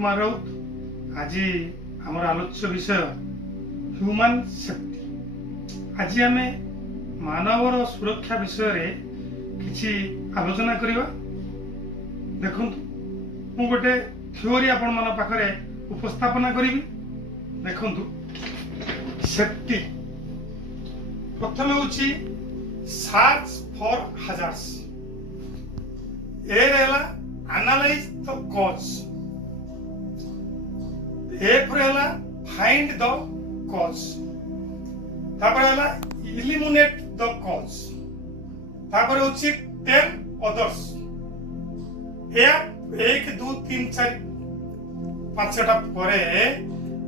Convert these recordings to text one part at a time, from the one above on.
कुमार राउत। आज आमर आलोच्य विषय ह्यूमन सेफ्टी। आज आम मानवर सुरक्षा विषय रे किछि आलोचना करिवा। देखंतु मु गोटे थ्योरी आपण मन पाखरे उपस्थापना करिवि। देखंतु सेफ्टी प्रथम होछि सर्च फॉर hazards। ए रेला analyze the cause। एफ रेला find the cause। तापर रेला eliminate the cause। तापर होछि tell others। एक 2 3 4 5टा परे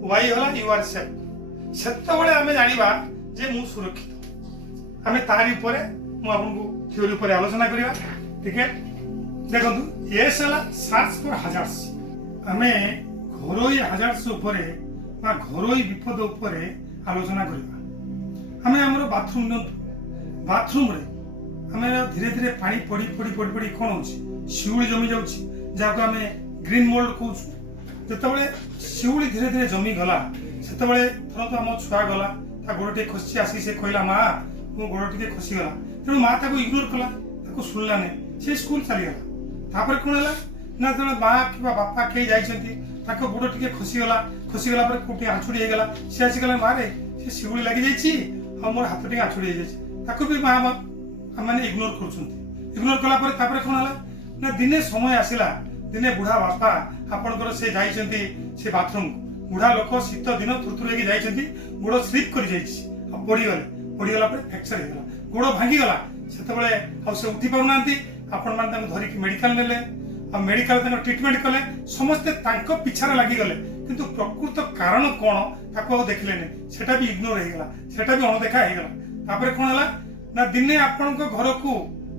वाई होला यू आर सेफ। सेते बेले आमे जानिबा जे मु सुरक्षित। आमे तारी परे मु आपनको थ्योरी परे आलोचना करिवा। ठीक है, देखंतु ये सला सर्च फॉर hazards। आमे घरोई hazards उपरे बा घरोई विपद उपरे आलोचना करिवा। आमे हमरो बाथरूम नंतु बाथरूम रे आमे धीरे धीरे पानी पड़ी पड़ी पड़ी पड़ी कोन होछि शिउली जमी जाउछि, जाको आमे ग्रीन मोल्ड कहउछु। जेतबेले शिउली धीरे धीरे जमी गला सेतबेले तुरंत हम छुआ गला ता गोड़टे खसी आसी से कहला मा मो गोड़टे खसी गला। तेणु मा ताको इग्नोर कला, ताको सुनला ने, से स्कूल चली गला। तापर कोन हला ना जने मा किबा बापा के जाइछंती ताको गोड़ टिके खसी गला पर कोटी आछुडी हे गला। से आसी गला मारे से शिउली लागि जाइछि आ मोर हाथ टिके आछुडी हे जाइछि। ताको भी मा माने इग्नोर करछंती। इग्नोर कला पर तापर कोन हला ना दिने समय आसिला, दिने बुढ़ा बापा आपनकर से जाइछंती से बाथरूम। बुढ़ा लोक शीत दिन थुरथुर हे जाइछंती, गोड़ स्लिप कर जाइछि आ पड़ी गला पर फ्रैक्चर हे गला, गोड़ भांगी गला। सेतबेले आ से उठी पाउ नांती। आपण मान तांको धरि मेडिकल नेले आ मेडिकल तांको ट्रीटमेंट कले। समस्त तांको पिछारे लागि गले, किंतु प्रकृत कारण कोन ताको आ देखले ने, सेटा भी इग्नोर हे गला, सेटा भी अनदेखा हे गला। तापर कोन हला ना दिने आपनको घर को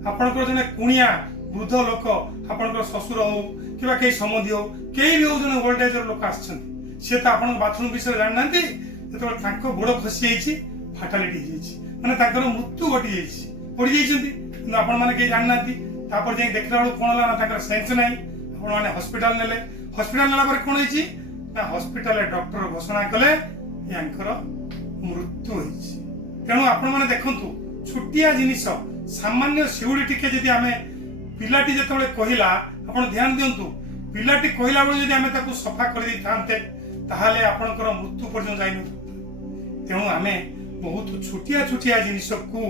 आपनको जने कुणिया वृद्ध लोक आपनको ससुर हो किबा के संबंधी हो केही भी हो जने ओल्ड एज लोक आछछन, से त आपन बाथरूम विषय जान नांती। जेतबेले तांको गोड़ खसी जाइछि फाटालिटी हे जाइछि, माने तांकर मृत्यु घटी जाइछि, पड़ी जाइछंती, किंतु आपन माने के जान नांती। तापर जे देखला बेलू कोन हला ना तांकर सेंस नै। आपन माने हॉस्पिटल नेले, हॉस्पिटल नेला पर कोन होइछि ना हॉस्पिटल डॉक्टर घोषणा कले यांकर मृत्यु होइछि। तेणु आपन माने देखंतु छुटिया जिनिस सामान्य शिउली टिके जदि आमे पिलाटी जेतबेले कहिला आपन ध्यान दियंतु, पिलाटी कहिला बेलू जदि आमे ताकू सफा कर दै थांते ताहाले आपनकर मृत्यु पर्यंत जाई न। तेणु आमे बहुत छुटिया छुटिया जिनिस को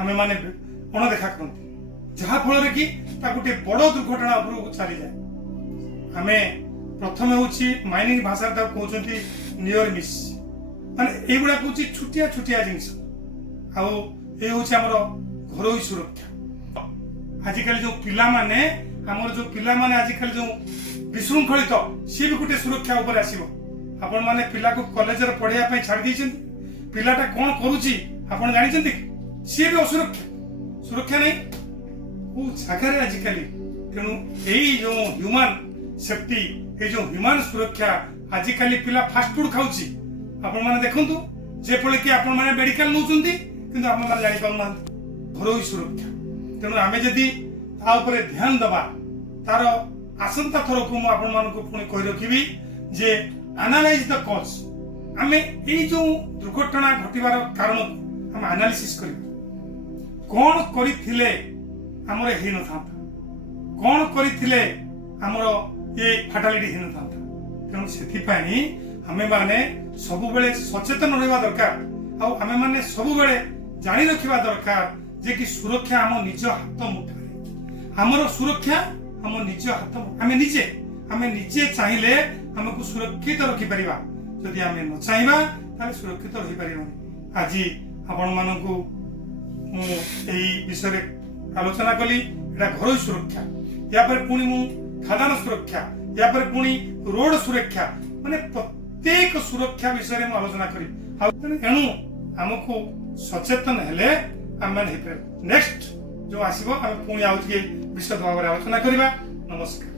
आमे माने अनदेखा करंती, जहा फल कि गोटे बड़ दुर्घटना उपरକୁ चली जाए। आमे प्रथम होछि माइनिंग भाषा कहउछंती नियर मिस, माने एगुडा कहउछि छुटिया छुटिया जिनिस। आउ ए होछि हमर घरोई सुरक्षा। आजिकल जो पिला माने हमर जो पिला माने आजिकल जो विशृंखलित सी भी गोटे सुरक्षा ऊपर आसीबो। आपण माने पिला को कॉलेज रे पढिया पई छाड़ दैछंती, पिलाटा कोन करूछि आपण जानि छंती, सी भी असुरक्षा सुरक्षा नहीं वो जगह आजिकल। तेणु यही जो ह्यूमन सेफ्टी, ये जो ह्यूमन सुरक्षा आजिकल पिला फास्ट फूड खाउछि। आपण माने देखंतु जे पळे कि आपण माने मेडिकल नउचंती, किंतु आपण माने जानि पाउ नांती घरोई सुरक्षा। तेणु आमे जदि ता ऊपर ध्यान दबा तार आसंता थर को मु आपण मानको पुणी कहि रखिबी जे एनालाइज द कॉज। आमे एई जो दुर्घटना घटिबार कारण हम एनालिसिस करिबा, कोन करिथिले हमर हे न थांता, कोन करिथिले हमर ये फाटालिटी हे न थांता। तेणु सेथि पई हमें माने सब बेले सचेतन रहबा दरकार। आ हमें माने सब बेले जानि रखिबा दरकार जे कि सुरक्षा हम निज हाथ मुठारे। हमर सुरक्षा हम निज हाथ, आमे निजे चाहिए हमको सुरक्षित रखि परिबा। जदि आमे न चाहिबा ताले सुरक्षित रहि परिबानी। आज आपण मानकु मु एई विषय रे आलोचना कली। एटा घरोई सुरक्षा, या पर पुणी मु खादान सुरक्षा, या पर पुणी रोड सुरक्षा, माने प्रत्येक सुरक्षा विषय रे मु आलोचना करी। एणु हमको सचेतन हेले आम नेक्स्ट जो आसीबो आम पुणी आउ विशद भाव आलोचना करिबा। नमस्कार।